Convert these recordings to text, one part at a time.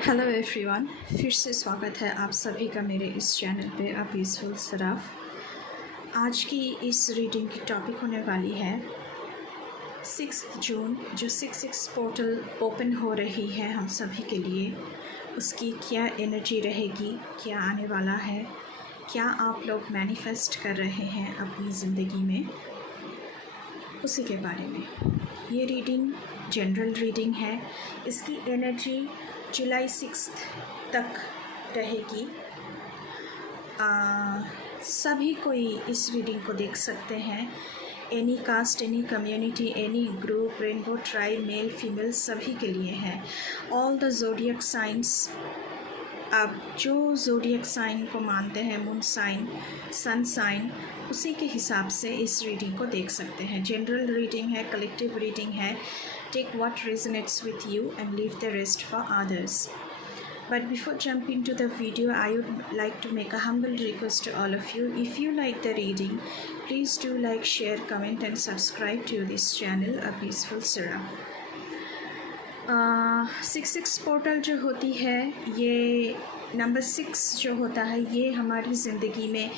Hello everyone, फिर से स्वागत है आप सभी का मेरे इस चैनल पे अ पीसफुल सराफ। आज की इस रीडिंग की टॉपिक होने वाली है 6 जून, जो 6 पोर्टल ओपन हो रही है हम सभी के लिए, उसकी क्या एनर्जी रहेगी, क्या आने वाला है, क्या आप लोग मैनिफेस्ट कर रहे हैं अपनी ज़िंदगी में, उसी के बारे में ये रीडिंग जनरल रीडिंग है। इसकी एनर्जी जुलाई 6 तक रहेगी। सभी कोई इस रीडिंग को देख सकते हैं। Any caste, any community, any group, rainbow tribe, male female, सभी के लिए है। ऑल द ज़ोडियक साइंस, आप जो ज़ोडियक साइन को मानते हैं, मून साइन, सन साइन, उसी के हिसाब से इस रीडिंग को देख सकते हैं। जनरल रीडिंग है, कलेक्टिव रीडिंग है। Take what resonates with you and leave the rest for others. But before jumping to the video, I would like to make a humble request to all of you. If you like the reading, please do like, share, comment and subscribe to this channel, A Peaceful Seraph. 6 portal जो होती है, ये number 6 जो होता है, ये हमारी ज़िंदगी में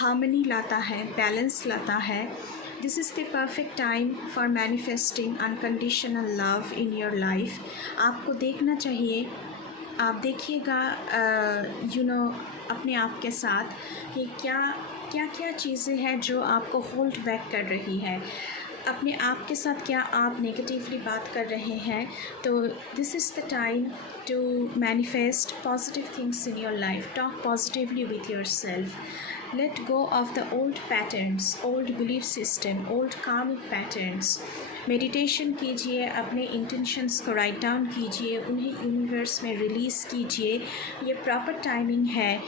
हार्मनी लाता है, बैलेंस लाता है। This is the perfect time for manifesting unconditional love in your life. आपको देखना चाहिए, आप देखिएगा अपने आप के साथ कि क्या चीज़ें हैं जो आपको होल्ड बैक कर रही है। अपने आप के साथ क्या आप नेगेटिवली बात कर रहे हैं, तो this is the time to manifest positive things in your life. Talk positively with yourself. Let go of the old patterns, old belief system, old karmic patterns. Meditation कीजिए, अपने इंटेंशंस को write down कीजिए, उन्हें universe में release कीजिए। ये proper timing है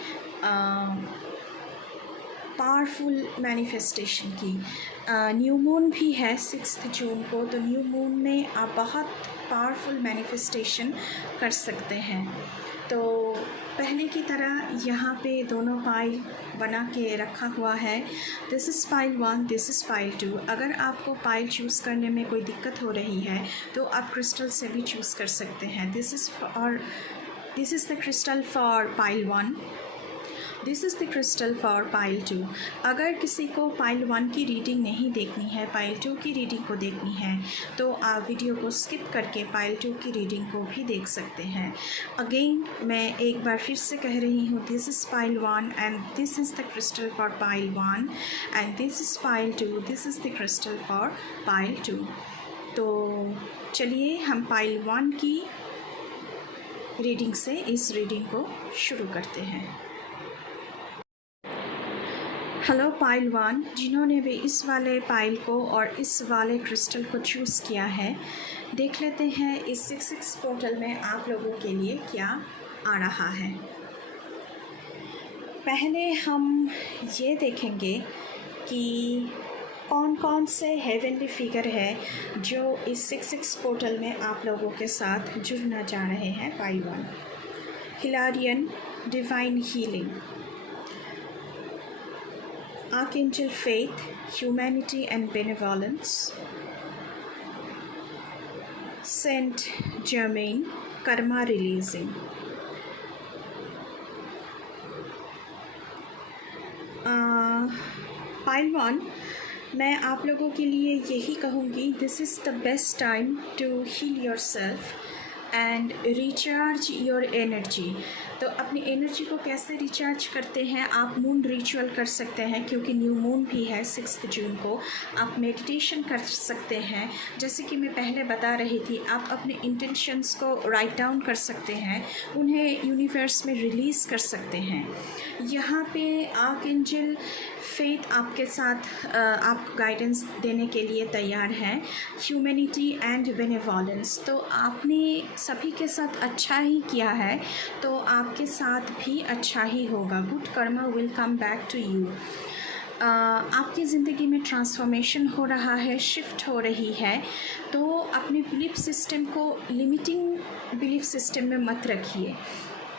powerful manifestation की। न्यू मून भी है 6 जून को, तो न्यू मून में आप बहुत पावरफुल मैनिफेस्टेशन कर सकते हैं। तो पहले की तरह यहाँ पे दोनों पाइल बना के रखा हुआ है। This is pile 1, this is pile 2। अगर आपको पाइल चूज़ करने में कोई दिक्कत हो रही है तो आप क्रिस्टल से भी चूज़ कर सकते हैं। This is the crystal for pile 1, this is the crystal for pile 2। अगर किसी को पाइल 1 की रीडिंग नहीं देखनी है, पाइल 2 की रीडिंग को देखनी है, तो आप वीडियो को स्किप करके पाइल 2 की रीडिंग को भी देख सकते हैं। अगेन मैं एक बार फिर से कह रही हूँ, this is pile 1 and this is the crystal for pile 1 and this is pile 2, this is the crystal for pile 2। तो चलिए हम पाइल 1 की रीडिंग से इस रीडिंग को शुरू करते हैं। हेलो पाइल 1, जिन्होंने भी इस वाले पाइल को और इस वाले क्रिस्टल को चूज़ किया है, देख लेते हैं इस 6 पोर्टल में आप लोगों के लिए क्या आ रहा है। पहले हम ये देखेंगे कि कौन कौन से हेवनली फिगर है जो इस 6 पोर्टल में आप लोगों के साथ जुड़ना चाह रहे हैं। Pile 1, Hilarion, divine healing, Archangel Faith, Humanity and Benevolence, Saint Germain, Karma Releasing। Pile 1, मैं आप लोगों के लिए यही कहूँगी, this is the best time to heal yourself and recharge your energy. तो अपनी एनर्जी को कैसे रिचार्ज करते हैं, आप मून रिचुअल कर सकते हैं, क्योंकि न्यू मून भी है 6 जून को। आप मेडिटेशन कर सकते हैं, जैसे कि मैं पहले बता रही थी। आप अपने इंटेंशंस को राइट डाउन कर सकते हैं, उन्हें यूनिवर्स में रिलीज़ कर सकते हैं। यहाँ पे आर्कएंजल फेथ आपके साथ आपको गाइडेंस देने के लिए तैयार है। ह्यूमैनिटी एंड बेनेवोलेंस, तो आपने सभी के साथ अच्छा ही किया है, तो आपके साथ भी अच्छा ही होगा। Good karma will come back to you. आपकी ज़िंदगी में ट्रांसफॉर्मेशन हो रहा है, शिफ्ट हो रही है, तो अपने बिलीफ सिस्टम को लिमिटिंग बिलीफ सिस्टम में मत रखिए।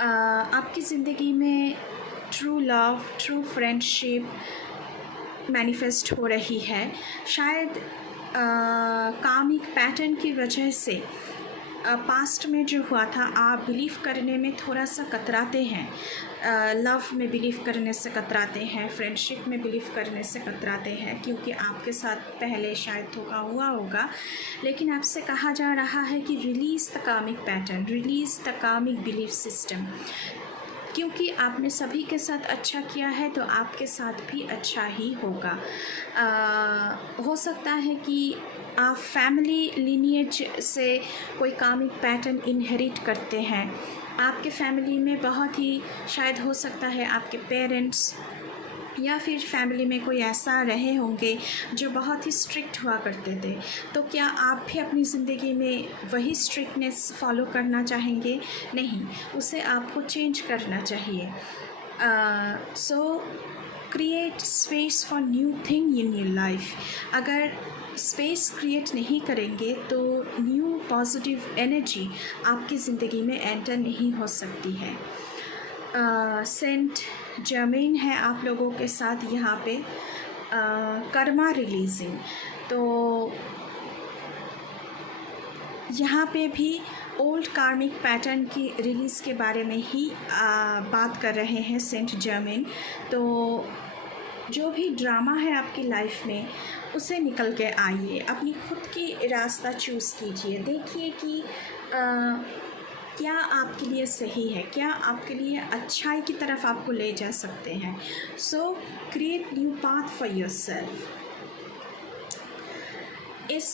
आपकी ज़िंदगी में true love, true friendship manifest हो रही है। शायद कामिक पैटर्न की वजह से पास्ट में जो हुआ था, आप बिलीव करने में थोड़ा सा कतराते हैं, लव में बिलीव करने से कतराते हैं, फ्रेंडशिप में बिलीव करने से कतराते हैं, क्योंकि आपके साथ पहले शायद धोखा हुआ होगा। लेकिन आपसे कहा जा रहा है कि रिलीज़ द कार्मिक पैटर्न, रिलीज़ द कार्मिक बिलीफ सिस्टम, क्योंकि आपने सभी के साथ अच्छा किया है तो आपके साथ भी अच्छा ही होगा। हो सकता है कि आप फैमिली लिनिएज से कोई कार्मिक पैटर्न इनहेरिट करते हैं। आपके फैमिली में बहुत ही शायद हो सकता है आपके पेरेंट्स या फिर फैमिली में कोई ऐसा रहे होंगे जो बहुत ही स्ट्रिक्ट हुआ करते थे। तो क्या आप भी अपनी ज़िंदगी में वही स्ट्रिक्टनेस फॉलो करना चाहेंगे? नहीं, उसे आपको चेंज करना चाहिए। सो create space for new thing in your life. अगर स्पेस क्रिएट नहीं करेंगे तो न्यू पॉजिटिव एनर्जी आपकी ज़िंदगी में एंटर नहीं हो सकती है। सेंट जर्मेन है आप लोगों के साथ यहाँ पे कर्मा रिलीजिंग। तो यहाँ पे भी ओल्ड कार्मिक पैटर्न की रिलीज़ के बारे में ही बात कर रहे हैं सेंट जर्मेन। तो जो भी ड्रामा है आपकी लाइफ में उसे निकल के आइए, अपनी खुद की रास्ता चूज़ कीजिए, देखिए कि क्या आपके लिए सही है, क्या आपके लिए अच्छाई की तरफ आपको ले जा सकते हैं। सो create new path for yourself. इस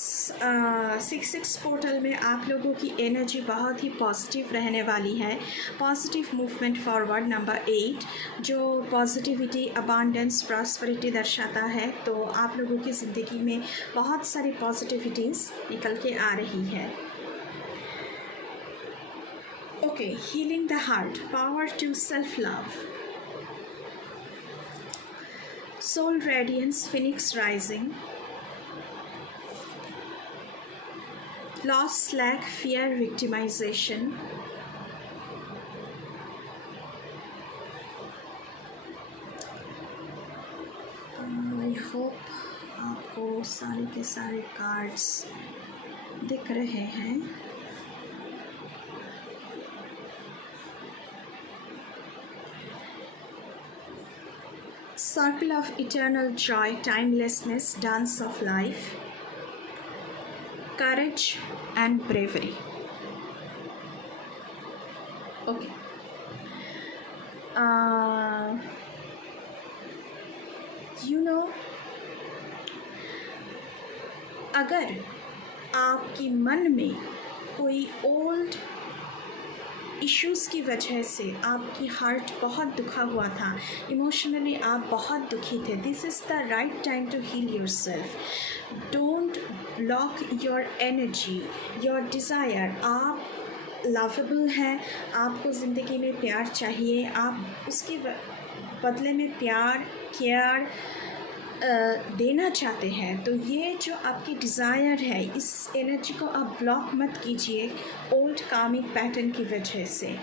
6-6 पोर्टल में आप लोगों की एनर्जी बहुत ही पॉजिटिव रहने वाली है। पॉजिटिव मूवमेंट फॉरवर्ड नंबर 8 जो पॉजिटिविटी, अबांडेंस, प्रॉस्पेरिटी दर्शाता है। तो आप लोगों की ज़िंदगी में बहुत सारी पॉजिटिविटीज़ निकल के आ रही है। Okay, healing the heart, power to self love, soul radiance, phoenix rising, loss, lack, fear, victimization, I hope आपको सारे के सारे कार्ड्स दिख रहे हैं। Circle of eternal joy, timelessness, dance of life, courage and bravery. Okay. You know, अगर आपकी मन में कोई ओल्ड इश्यूज़ की वजह से आपकी हार्ट बहुत दुखा हुआ था, इमोशनली आप बहुत दुखी थे, this is the right time to heal yourself. Don't block your energy, your desire. आप लवेबल हैं, आपको ज़िंदगी में प्यार चाहिए, आप उसके बदले में प्यार, केयर देना चाहते हैं। तो ये जो आपकी डिज़ायर है, इस एनर्जी को आप ब्लॉक मत कीजिए ओल्ड कार्मिक पैटर्न की वजह से।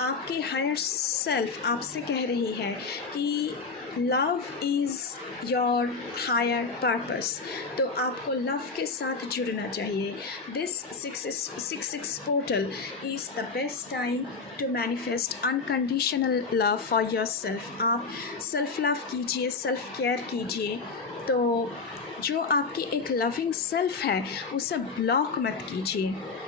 आपकी हायर सेल्फ आपसे कह रही है कि love is your higher purpose. तो आपको लव के साथ जुड़ना चाहिए। This 6-6 portal is the best time to manifest unconditional love for yourself. आप सेल्फ लव कीजिए, सेल्फ केयर कीजिए। तो जो आपकी एक लविंग सेल्फ है उसे ब्लॉक मत कीजिए।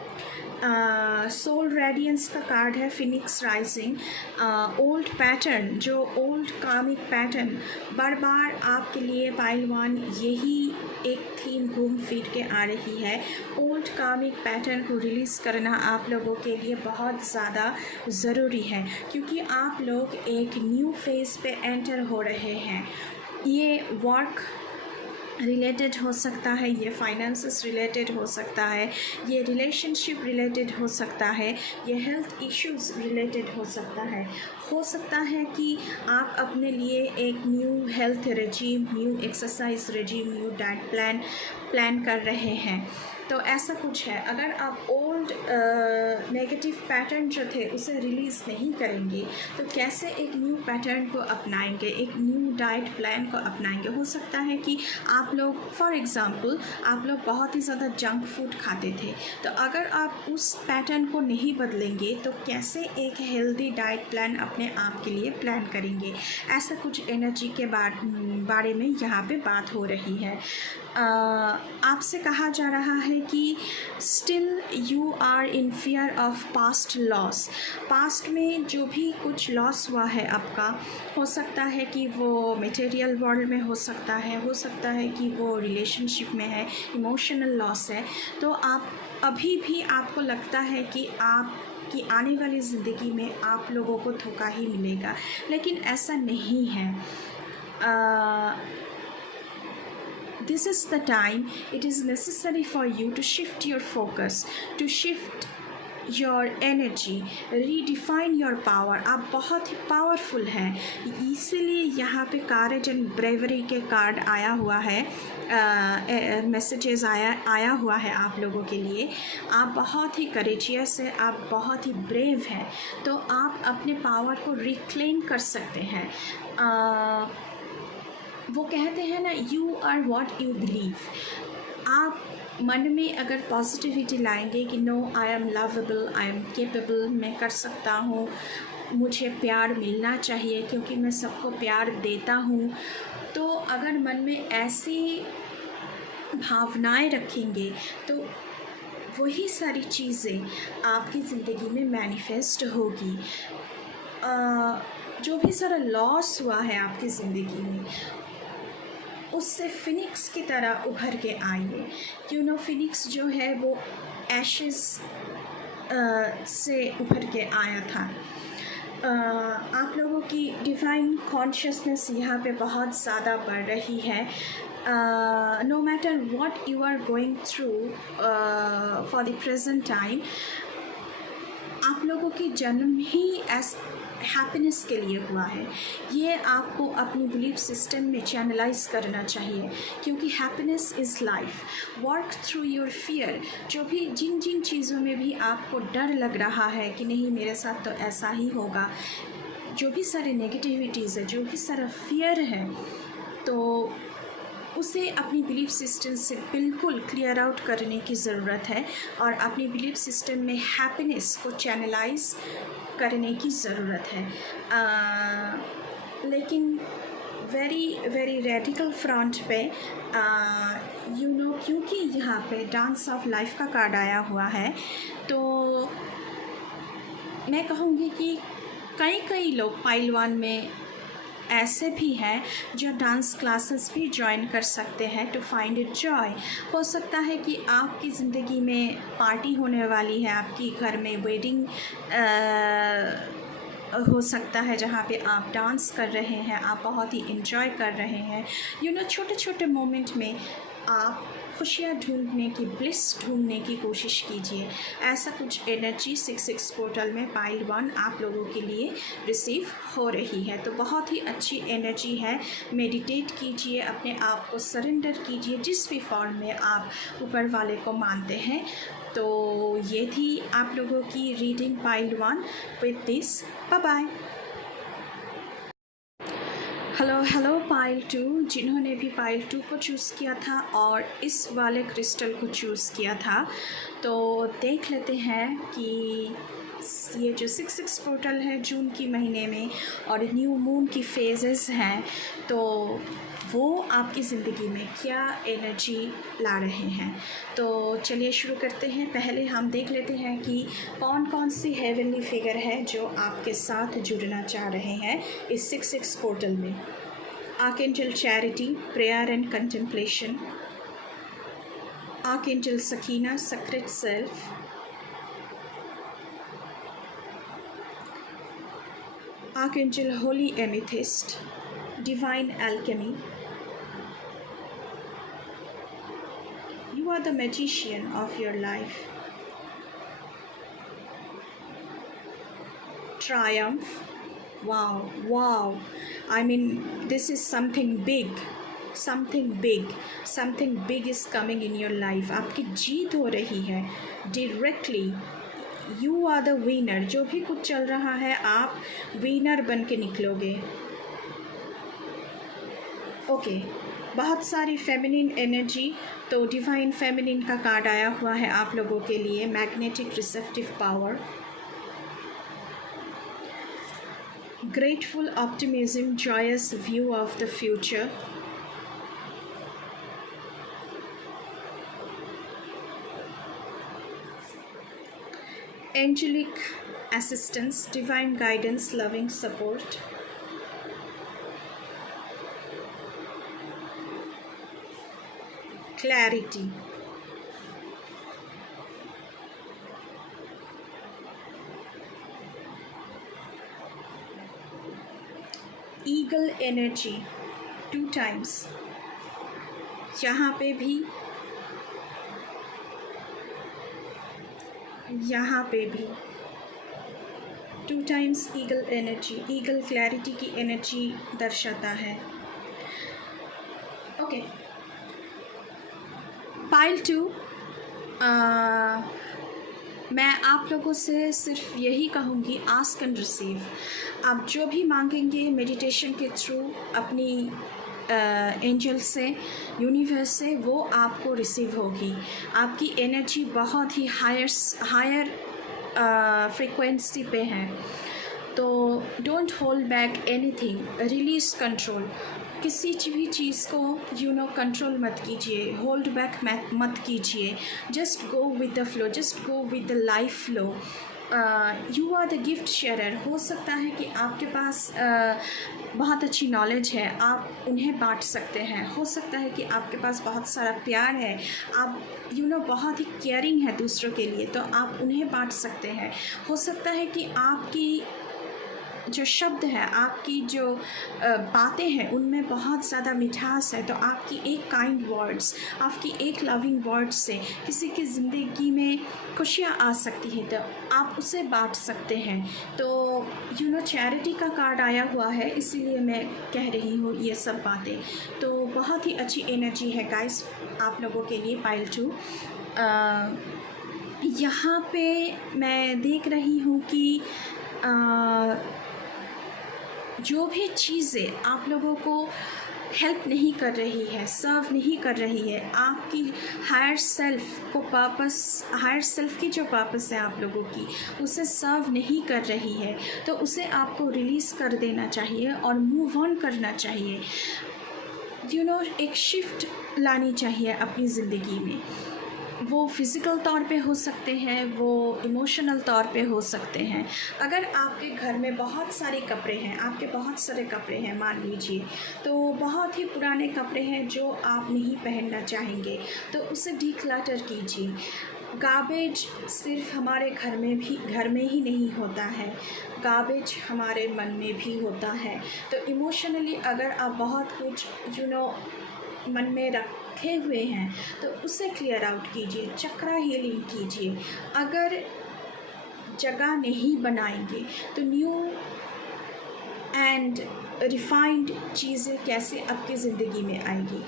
सोल रेडियंस का कार्ड है, फिनिक्स राइजिंग। ओल्ड पैटर्न, जो ओल्ड कार्मिक पैटर्न बार बार आपके लिए पाइलवान यही एक थीम घूम फिर के आ रही है। ओल्ड कार्मिक पैटर्न को रिलीज़ करना आप लोगों के लिए बहुत ज़्यादा ज़रूरी है, क्योंकि आप लोग एक न्यू फेज़ पे एंटर हो रहे हैं। ये वर्क रिलेटेड हो सकता है, ये फाइनेंसेस रिलेटेड हो सकता है, ये रिलेशनशिप रिलेटेड हो सकता है, ये हेल्थ इश्यूज़ रिलेटेड हो सकता है। हो सकता है कि आप अपने लिए एक new health regime, new exercise regime, new diet plan कर रहे हैं। तो ऐसा कुछ है, अगर आप ओल्ड नेगेटिव पैटर्न जो थे उसे रिलीज़ नहीं करेंगे तो कैसे एक न्यू पैटर्न को अपनाएंगे, एक न्यू डाइट प्लान को अपनाएंगे। हो सकता है कि आप लोग फॉर एग्ज़ाम्पल आप लोग बहुत ही ज़्यादा जंक फूड खाते थे, तो अगर आप उस पैटर्न को नहीं बदलेंगे तो कैसे एक हेल्दी डाइट प्लान अपने आप के लिए प्लान करेंगे। ऐसा कुछ एनर्जी के बारे में यहाँ पे बात हो रही है। आपसे कहा जा रहा है कि still you are in fear of past loss. Past में जो भी कुछ लॉस हुआ है आपका, हो सकता है कि वो मटेरियल वर्ल्ड में हो सकता है कि वो रिलेशनशिप में है, इमोशनल लॉस है, तो आप अभी भी आपको लगता है कि आपकी आने वाली ज़िंदगी में आप लोगों को धोखा ही मिलेगा, लेकिन ऐसा नहीं है। This is the time it is necessary for you to shift your focus, to shift your energy, redefine your power। आप बहुत ही पावरफुल हैं, इसीलिए यहाँ पे करेज एंड ब्रेवरी के कार्ड आया हुआ है, मैसेजेस आया हुआ है आप लोगों के लिए। आप बहुत ही करेजियस है, आप बहुत ही ब्रेव हैं, तो आप अपने पावर को रिक्लेम कर सकते हैं। वो कहते हैं ना, you are what you believe. आप मन में अगर पॉजिटिविटी लाएंगे कि no I am lovable, I am capable, मैं कर सकता हूँ, मुझे प्यार मिलना चाहिए क्योंकि मैं सबको प्यार देता हूँ, तो अगर मन में ऐसी भावनाएं रखेंगे तो वही सारी चीज़ें आपकी ज़िंदगी में मैनिफेस्ट होगी। जो भी सारा लॉस हुआ है आपकी ज़िंदगी में, उससे फिनिक्स की तरह उभर के आइए। यू नो, फिनिक्स जो है वो एशेस से उभर के आया था। आप लोगों की डिवाइन कॉन्शियसनेस यहाँ पे बहुत ज़्यादा बढ़ रही है। No matter what you are going through for the present time, आप लोगों की जन्म ही हैप्पीनेस के लिए हुआ है। ये आपको अपनी बिलीफ सिस्टम में चैनलाइज करना चाहिए, क्योंकि happiness is life. Work through your fear. जो भी जिन चीज़ों में भी आपको डर लग रहा है कि नहीं मेरे साथ तो ऐसा ही होगा, जो भी सारे नेगेटिविटीज़ है, जो भी सारा फियर है, तो उसे अपनी बिलीफ सिस्टम से बिल्कुल क्लियर आउट करने की ज़रूरत है और अपनी बिलीफ सिस्टम में हैप्पीनेस को चैनलाइज करने की ज़रूरत है। लेकिन वेरी रेडिकल फ्रंट पे यू नो, क्योंकि यहाँ पे डांस ऑफ लाइफ का कार्ड आया हुआ है, तो मैं कहूँगी कि कई लोग पाइल 1 में ऐसे भी हैं जो डांस क्लासेस भी ज्वाइन कर सकते हैं टू फाइंड इट जॉय। हो सकता है कि आपकी ज़िंदगी में पार्टी होने वाली है, आपकी घर में वेडिंग हो सकता है जहाँ पे आप डांस कर रहे हैं, आप बहुत ही एंजॉय कर रहे हैं। यू नो, छोटे छोटे मोमेंट में आप खुशियाँ ढूंढने की, ब्लिस ढूंढने की कोशिश कीजिए। ऐसा कुछ एनर्जी 6 पोर्टल में पाइल 1 आप लोगों के लिए रिसीव हो रही है, तो बहुत ही अच्छी एनर्जी है। मेडिटेट कीजिए, अपने आप को सरेंडर कीजिए जिस भी फॉर्म में आप ऊपर वाले को मानते हैं। तो ये थी आप लोगों की reading pile 1 with this. Bye bye. Hello pile 2, जिन्होंने भी पाइल 2 को चूज़ किया था और इस वाले क्रिस्टल को चूज़ किया था, तो देख लेते हैं कि ये जो 6 पोर्टल है जून की महीने में और न्यू मून की फेजेस हैं, तो वो आपकी ज़िंदगी में क्या एनर्जी ला रहे हैं। तो चलिए शुरू करते हैं। पहले हम देख लेते हैं कि कौन कौन सी हेवनली फिगर है जो आपके साथ जुड़ना चाह रहे हैं इस 6 पोर्टल में। Archangel charity, prayer and contemplation. Archangel Sakina, secret self. Archangel Holy Amethyst, Divine Alchemy. You are the magician of your life. Triumph. Wow. I mean, this is something big. Something big is coming in your life. आपकी जीत हो रही है directly. You are the winner. जो भी कुछ चल रहा है आप विनर बन के निकलोगे। ओके, बहुत सारी फेमिनिन एनर्जी। तो डिवाइन फेमिनिन का कार्ड आया हुआ है आप लोगों के लिए, magnetic receptive power, grateful optimism, joyous view of the future, angelic assistance, divine guidance, loving support, clarity, eagle energy 2 times। यहाँ पे भी 2 times eagle energy. Eagle clarity की एनर्जी दर्शाता है। ओके, पाइल 2, मैं आप लोगों से सिर्फ यही कहूँगी, आस्क एंड रिसीव। आप जो भी मांगेंगे मेडिटेशन के थ्रू अपनी एंजल से, यूनिवर्स से, वो आपको रिसीव होगी। आपकी एनर्जी बहुत ही हायर फ्रीक्वेंसी पे है। तो don't hold back anything, release control. किसी भी चीज़ को कंट्रोल मत कीजिए, होल्ड बैक मत कीजिए। Just go with the flow, just go with the life flow. You are the gift sharer. हो सकता है कि आपके पास बहुत अच्छी नॉलेज है, आप उन्हें बांट सकते हैं। हो सकता है कि आपके पास बहुत सारा प्यार है, आप बहुत ही केयरिंग है दूसरों के लिए, तो आप उन्हें बांट सकते हैं। हो सकता है कि आपकी जो शब्द है, आपकी जो बातें हैं, उनमें बहुत ज़्यादा मिठास है, तो आपकी एक काइंड वर्ड्स, आपकी एक लविंग वर्ड्स से किसी की ज़िंदगी में खुशियाँ आ सकती हैं, तो आप उसे बांट सकते हैं। तो चैरिटी का कार्ड आया हुआ है, इसीलिए मैं कह रही हूँ ये सब बातें। तो बहुत ही अच्छी एनर्जी है गाइस आप लोगों के लिए, पाइल 2। यहाँ पे मैं देख रही हूँ कि जो भी चीज़ें आप लोगों को हेल्प नहीं कर रही है, सर्व नहीं कर रही है, आपकी हायर सेल्फ की जो पर्पस है आप लोगों की, उसे सर्व नहीं कर रही है, तो उसे आपको रिलीज़ कर देना चाहिए और मूव ऑन करना चाहिए। एक शिफ्ट लानी चाहिए अपनी ज़िंदगी में। वो फिज़िकल तौर पे हो सकते हैं, वो इमोशनल तौर पे हो सकते हैं। अगर आपके घर में बहुत सारे कपड़े हैं, आपके बहुत सारे कपड़े हैं मान लीजिए, तो बहुत ही पुराने कपड़े हैं जो आप नहीं पहनना चाहेंगे, तो उसे डिक्लटर कीजिए। गार्बेज सिर्फ हमारे घर में ही नहीं होता है, गार्बेज हमारे मन में भी होता है। तो इमोशनली अगर आप बहुत कुछ मन में रखे हुए हैं, तो उसे क्लियर आउट कीजिए, चक्रा हीलिंग कीजिए। अगर जगह नहीं बनाएंगे तो न्यू एंड रिफाइंड चीज़ें कैसे आपकी ज़िंदगी में आएंगी,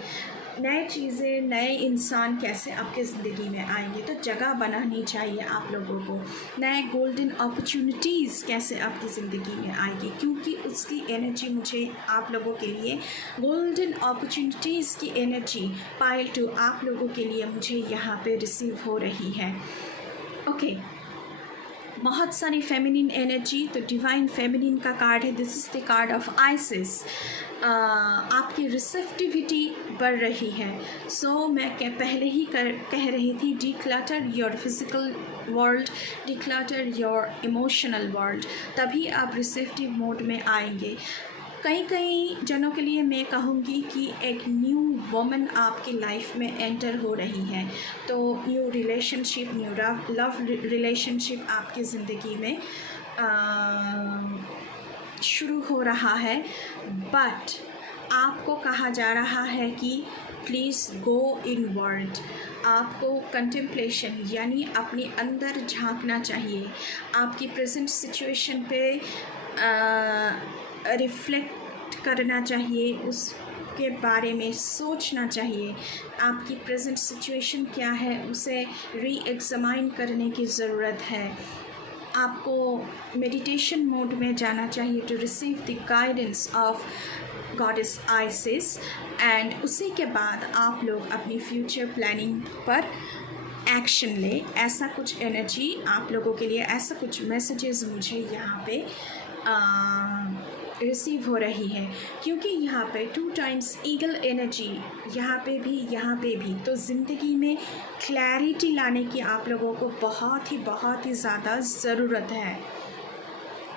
नए चीज़ें, नए इंसान कैसे आपके ज़िंदगी में आएंगे। तो जगह बनानी चाहिए आप लोगों को। नए गोल्डन अपॉर्चुनिटीज़ कैसे आपकी ज़िंदगी में आएगी, क्योंकि उसकी एनर्जी मुझे आप लोगों के लिए, गोल्डन अपॉर्चुनिटीज़ की एनर्जी पाइल 2 आप लोगों के लिए मुझे यहाँ पे रिसीव हो रही है। ओके, बहुत सारी फेमिनिन एनर्जी। तो डिवाइन फेमिनिन का कार्ड है, this is the card of ISIS. आपकी रिसेप्टिविटी बढ़ रही है। मैं पहले ही कह रही थी, declutter your physical world, declutter your emotional world, तभी आप रिसेप्टिव मोड में आएंगे। कई जनों के लिए मैं कहूँगी कि एक न्यू वुमन आपकी लाइफ में एंटर हो रही है, तो new relationship, new love relationship आपकी ज़िंदगी में शुरू हो रहा है। बट आपको कहा जा रहा है कि प्लीज़ गो इनवर्ड। आपको कंटेम्पलेशन यानी अपने अंदर झांकना चाहिए, आपकी प्रेजेंट सिचुएशन पे रिफ्लेक्ट करना चाहिए, आपके बारे में सोचना चाहिए। आपकी प्रेजेंट सिचुएशन क्या है उसे री एग्जामाइन करने की ज़रूरत है। आपको मेडिटेशन मोड में जाना चाहिए to receive the guidance of goddess Isis, and उसी के बाद आप लोग अपनी फ्यूचर प्लानिंग पर एक्शन ले। ऐसा कुछ एनर्जी आप लोगों के लिए, ऐसा कुछ मैसेजेस मुझे यहाँ पे रिसीव हो रही है, क्योंकि यहाँ पे 2 टाइम्स ईगल एनर्जी यहाँ पे भी। तो ज़िंदगी में क्लैरिटी लाने की आप लोगों को बहुत ही ज़्यादा ज़रूरत है।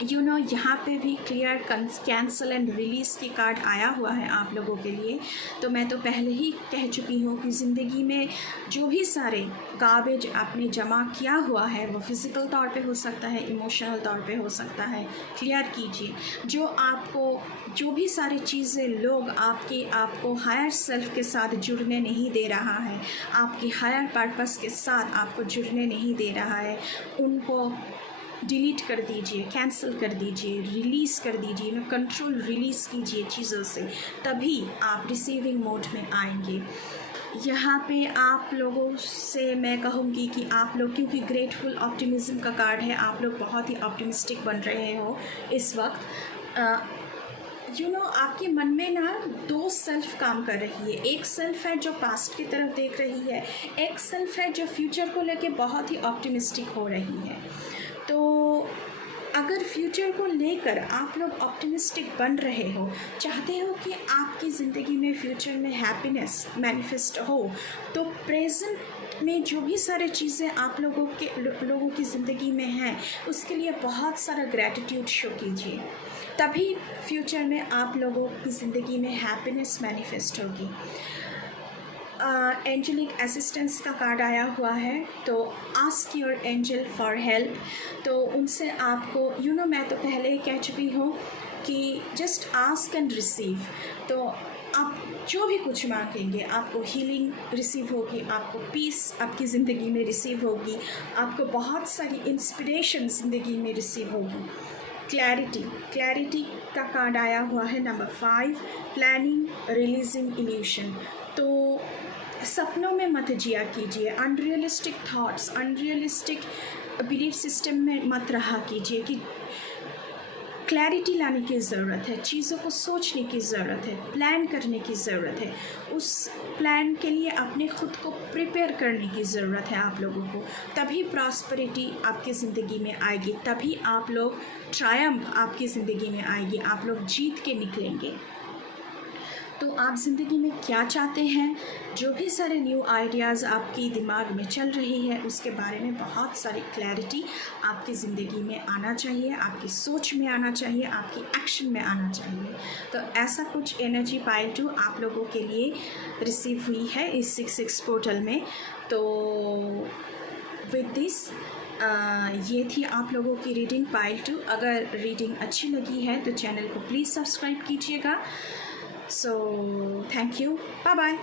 यहाँ पे भी क्लियर कैंसल एंड रिलीज़ की कार्ड आया हुआ है आप लोगों के लिए। तो मैं तो पहले ही कह चुकी हूँ कि ज़िंदगी में जो भी सारे गार्बेज आपने जमा किया हुआ है वो फिज़िकल तौर पे हो सकता है, इमोशनल तौर पे हो सकता है, क्लियर कीजिए। जो भी सारी चीज़ें लोग आपको हायर सेल्फ के साथ जुड़ने नहीं दे रहा है, आपकी हायर पर्पस के साथ आपको जुड़ने नहीं दे रहा है, उनको डिलीट कर दीजिए, कैंसिल कर दीजिए, रिलीज़ कर दीजिए, कंट्रोल रिलीज़ कीजिए चीज़ों से, तभी आप रिसीविंग मोड में आएंगे। यहाँ पे आप लोगों से मैं कहूँगी कि आप लोग, क्योंकि ग्रेटफुल ऑप्टिमिज़म का कार्ड है, आप लोग बहुत ही ऑप्टिमिस्टिक बन रहे हो इस वक्त। आपके मन में ना 2 सेल्फ काम कर रही है। एक सेल्फ है जो पास्ट की तरफ देख रही है, एक सेल्फ है जो फ्यूचर को लेके बहुत ही ऑप्टिमिस्टिक हो रही है। तो अगर फ्यूचर को लेकर आप लोग ऑप्टिमिस्टिक बन रहे हो, चाहते हो कि आपकी ज़िंदगी में फ्यूचर में हैप्पीनेस मैनिफेस्ट हो, तो प्रेजेंट में जो भी सारी चीज़ें आप लोगों की ज़िंदगी में हैं उसके लिए बहुत सारा ग्रैटिट्यूड शो कीजिए, तभी फ्यूचर में आप लोगों की ज़िंदगी में हैप्पीनेस मैनिफेस्ट होगी। एंजलिक असिस्टेंस का कार्ड आया हुआ है, तो ask your angel for help. तो उनसे आपको मैं तो पहले ही कह चुकी हूँ कि जस्ट आस्क एंड रिसीव। तो आप जो भी कुछ मांगेंगे आपको हीलिंग रिसीव होगी, आपको पीस आपकी ज़िंदगी में रिसीव होगी, आपको बहुत सारी इंस्पिरेशन ज़िंदगी में रिसीव होगी। क्लैरिटी का कार्ड आया हुआ है नंबर 5, प्लानिंग रिलीजिंग इल्यूशन। तो सपनों में मत जिया कीजिए, unrealistic thoughts, unrealistic belief system में मत रहा कीजिए। कि क्लैरिटी लाने की ज़रूरत है, चीज़ों को सोचने की ज़रूरत है, प्लान करने की ज़रूरत है, उस प्लान के लिए अपने ख़ुद को प्रिपेयर करने की ज़रूरत है आप लोगों को, तभी प्रॉस्पेरिटी आपकी ज़िंदगी में आएगी, तभी आप लोग ट्रायम्फ आपकी ज़िंदगी में आएगी, आप लोग जीत के निकलेंगे। तो आप ज़िंदगी में क्या चाहते हैं, जो भी सारे न्यू आइडियाज़ आपकी दिमाग में चल रही है उसके बारे में बहुत सारी क्लैरिटी आपकी ज़िंदगी में आना चाहिए, आपकी सोच में आना चाहिए, आपकी एक्शन में आना चाहिए। तो ऐसा कुछ एनर्जी पाइल 2 आप लोगों के लिए रिसीव हुई है इस 6/6 पोर्टल में। तो विद दिस ये थी आप लोगों की रीडिंग पाइल 2। अगर रीडिंग अच्छी लगी है तो चैनल को प्लीज़ सब्सक्राइब कीजिएगा। So thank you. Bye bye.